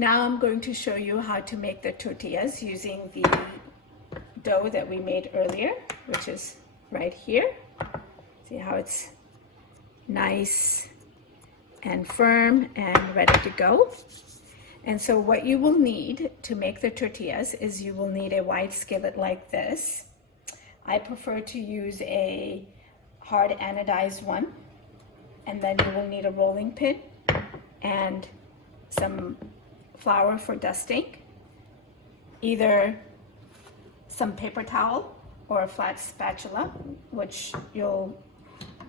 Now I'm going to show you how to make the tortillas using the dough that we made earlier, which is right here. See how it's nice and firm and ready to go. And so what you will need to make the tortillas is you will need a wide skillet like this. I prefer to use a hard anodized one. And then you will need a rolling pin and some flour for dusting, either some paper towel or a flat spatula, which you'll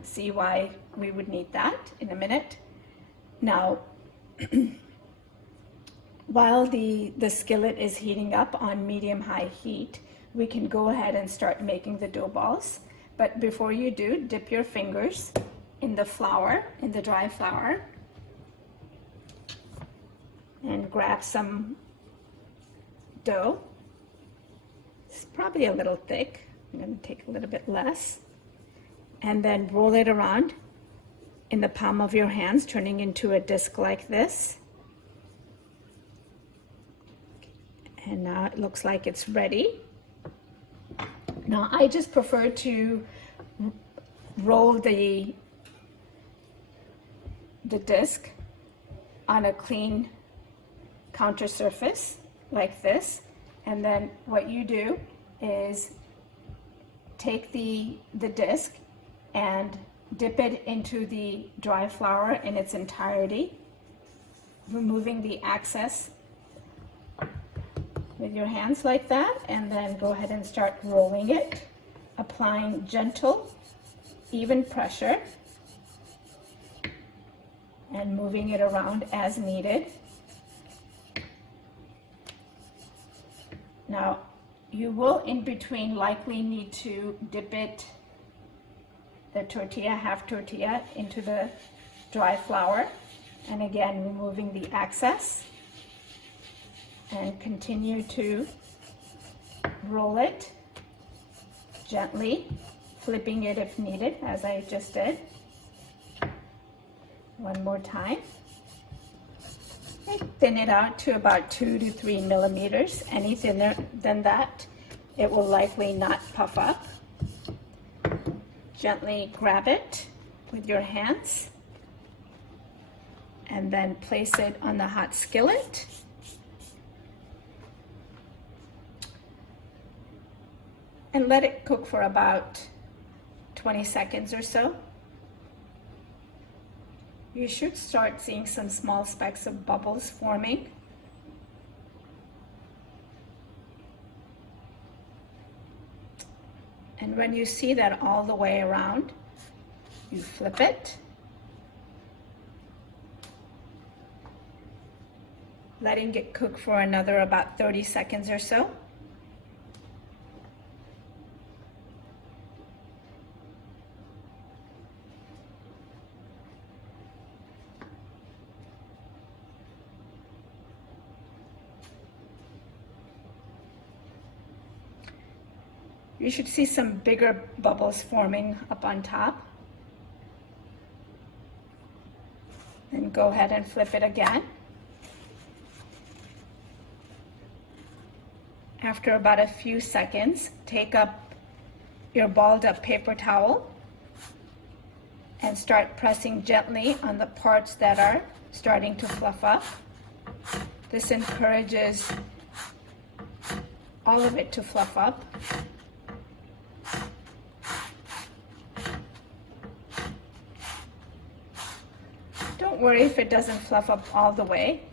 see why we would need that in a minute. Now, while the skillet is heating up on medium-high heat, we can go ahead and start making the dough balls. But before you do, dip your fingers in the flour, in the dry flour, and grab some dough. It's probably a little thick. I'm going to take a little bit less. And then roll it around in the palm of your hands, turning into a disc like this. And now it looks like it's ready. Now I just prefer to roll the disc on a clean counter surface like this, and then what you do is take the disc and dip it into the dry flour in its entirety, removing the excess with your hands like that, and then go ahead and start rolling it, applying gentle, even pressure and moving it around as needed. Now, you will in between likely need to dip it, the tortilla, half tortilla, into the dry flour. And again, removing the excess. And continue to roll it gently, flipping it if needed, as I just did. One more time. Thin it out to about 2 to 3 millimeters. Any thinner than that, it will likely not puff up. Gently grab it with your hands and then place it on the hot skillet. And let it cook for about 20 seconds or so. You should start seeing some small specks of bubbles forming. And when you see that all the way around, you flip it. Letting it cook for another about 30 seconds or so. You should see some bigger bubbles forming up on top. And go ahead and flip it again. After about a few seconds, take up your balled up paper towel and start pressing gently on the parts that are starting to fluff up. This encourages all of it to fluff up. Don't worry if it doesn't fluff up all the way.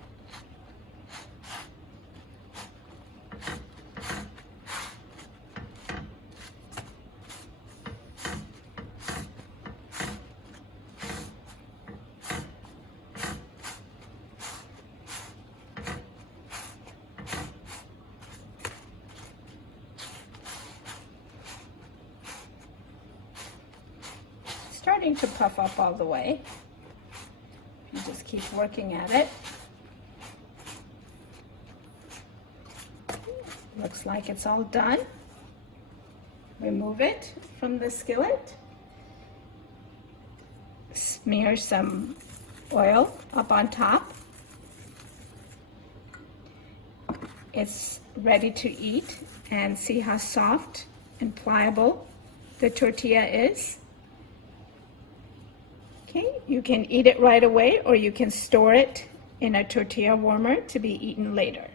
Starting to puff up all the way. You just keep working at it. Looks like it's all done. Remove it from the skillet. Smear some oil up on top. it's ready to eat, and see how soft and pliable the tortilla is. Okay, you can eat it right away, or you can store it in a tortilla warmer to be eaten later.